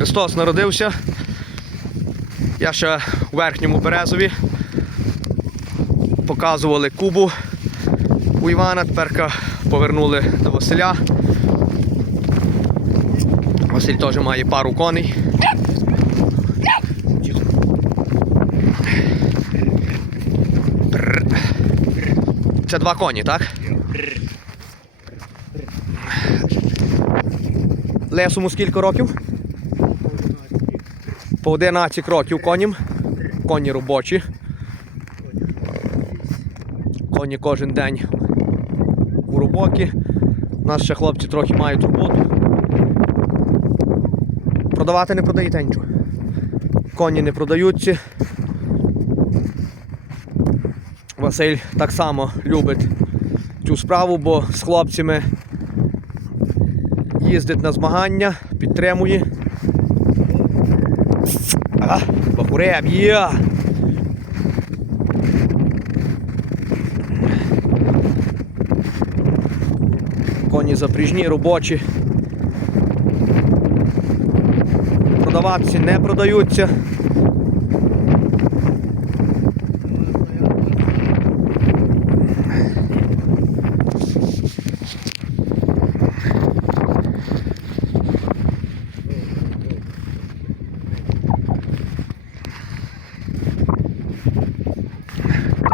Христос народився. Я ще у верхньому березові. Показували Кубу у Івана, тепер повернули до Василя. Василь теж має пару коней. Це два коні, так? Лесому скільки років? По 11 років коням. Коні робочі. Коні кожен день у роботі. У нас ще хлопці трохи мають роботу. Продавати не продаєте нічого. Коні не продаються. Василь так само любить цю справу, бо з хлопцями їздить на змагання, підтримує. А, бабуреб, є! Коні запріжні, робочі. Продаватися не продаються.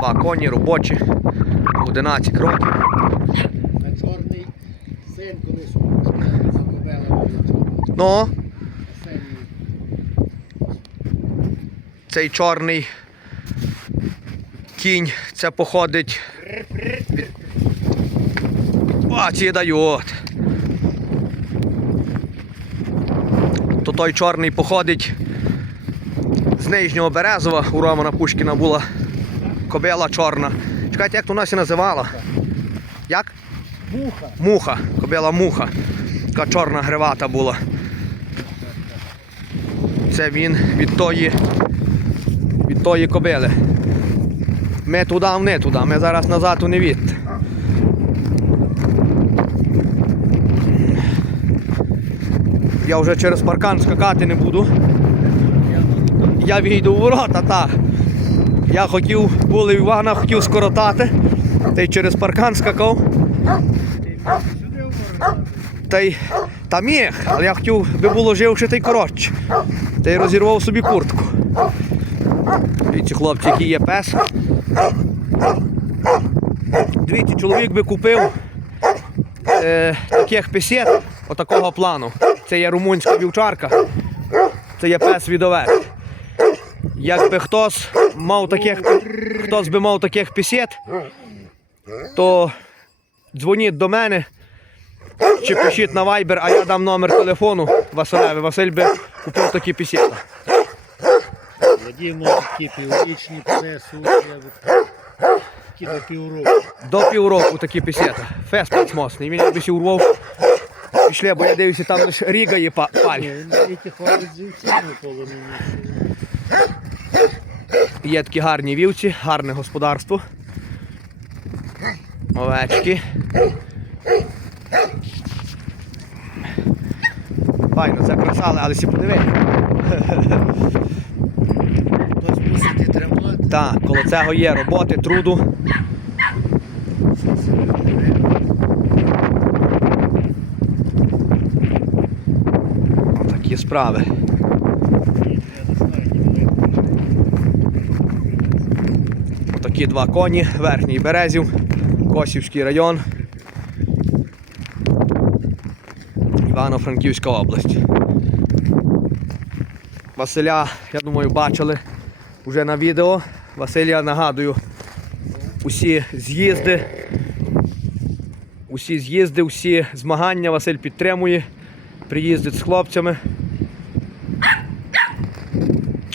Два коні робочі, 11 років. А чорний син колись закобела. Ну, цей чорний кінь, це походить. О, ці дають. То той чорний походить з Нижнього Березова. У Романа Пушкіна була кобила чорна. Чекайте, як то вона ся називала? Як? Муха. Муха, кобила муха. Така чорна гривата була. Це він від тої, від тої кобили. Ми туди, а не туди. Ми зараз назад у невід. Я вже через паркан скакати не буду. Я війду у ворота, так. Я хотів, були в Івана, хотів скоротати. Та й через паркан скакав. Та й та міг, але я хотів, би було живше та й коротше. Та й розірвав собі куртку. І ці хлопці, які є пес. Дивіться, чоловік би купив е, таких песет, отакого плану. Це є румунська вівчарка, це є пес відовець. Якби хтось мав таких, хтось би мав таких песет, то дзвоніть до мене чи пишіть на Viber, а я дам номер телефону Василеві. Василь би купив такі пісета. Вадим такі піврічні принесу. Такі до півроку. До півроку такі пісета. Фест моцний. Він якби сі урвав. Пішли, бо я дивлюся, там лише Ріга є па- паль. Ні, він навіть ходить з вівцями коло мені. Є такі гарні вівці, гарне господарство. Овечки. Файно, це красали, але сі подиви. Так, коло цього є роботи, труду. Такі справи. Отакі два коні, верхній березів, Косівський район. Івано-Франківська область. Василя, я думаю, бачили вже на відео. Василя нагадую, усі з'їзди, усі з'їзди, усі змагання Василь підтримує, приїздить з хлопцями.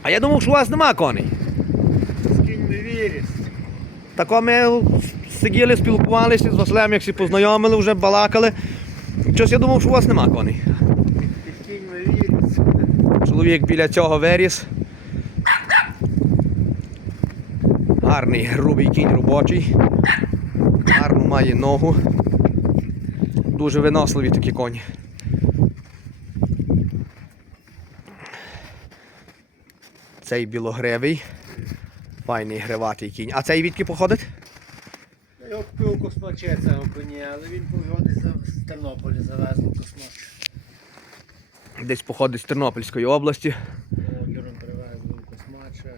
А я думав, що у вас нема коней. Тако ми сиділи, спілкувалися з Василем, як всі познайомили, вже балакали. Щось я думав, що у вас нема коней. Чоловік біля цього виріс. Гарний грубий кінь робочий. Гарну має ногу. Дуже виносливі такі коні. Цей білогривий. Файний гриватий кінь. А цей відки походить? Я його купив у космаче цього коні, але він за- з Тернополя завезли в космач. Десь походить з Тернопільської області. Ордером привезли космача.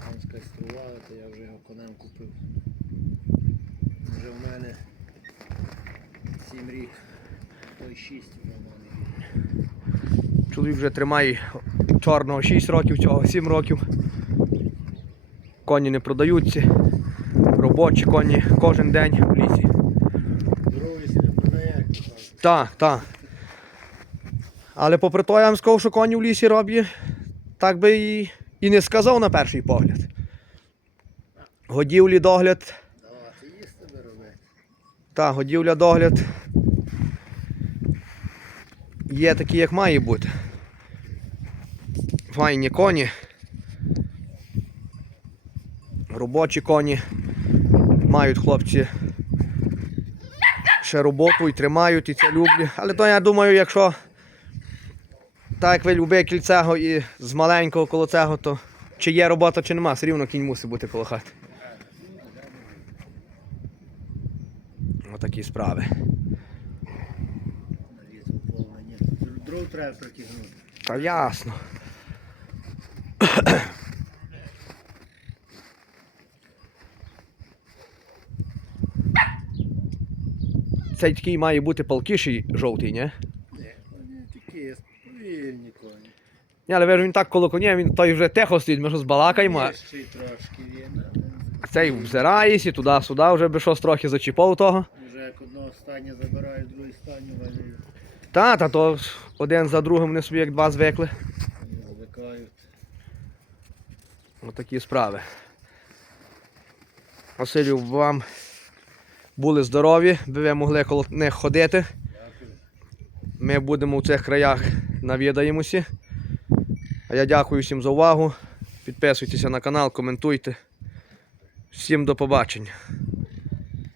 Там скайстрували, то я вже його конем купив. Вже в мене 7 рік, той 6 вже в мене. Чоловік вже тримає чорного 6 років, цього 7 років. Коні не продаються. Робочі коні кожен день в лісі. Здоров'я не продає. Так, так. Але попри то я вам сказав, що коні в лісі роблять, так би і, і не сказав на перший погляд. Годівлі догляд, Давати їсти би робити. та, годівля догляд. Є такі, як має бути. Файні коні. Робочі коні. Мають хлопці ще роботу і тримають, і це люблять. Але то я думаю, якщо так як ви любите кільцего і з маленького коло цього, то чи є робота, чи нема, все рівно кінь мусить бути коло хати. Отакі справи. Дров треба притягнути. Та ясно. Цей такий має бути палкіший жовтий, ні? Ні, вони такі повільні коні. Ні, але ви ж він так коло коня, він той вже тихо стоїть, ми що збалакаємо. ще й трошки він, Цей взираєсь і туди-сюди вже би щось трохи зачіпав того. вже як одного стання забирають, другий станю валюють. Та, та то один за другим вони собі як два звикли. Звикають. Отакі справи. Василю, вам були здорові, би ви могли коло них ходити. Ми будемо в цих краях навідаємося. А я дякую всім за увагу. Підписуйтеся на канал, коментуйте. Всім до побачення.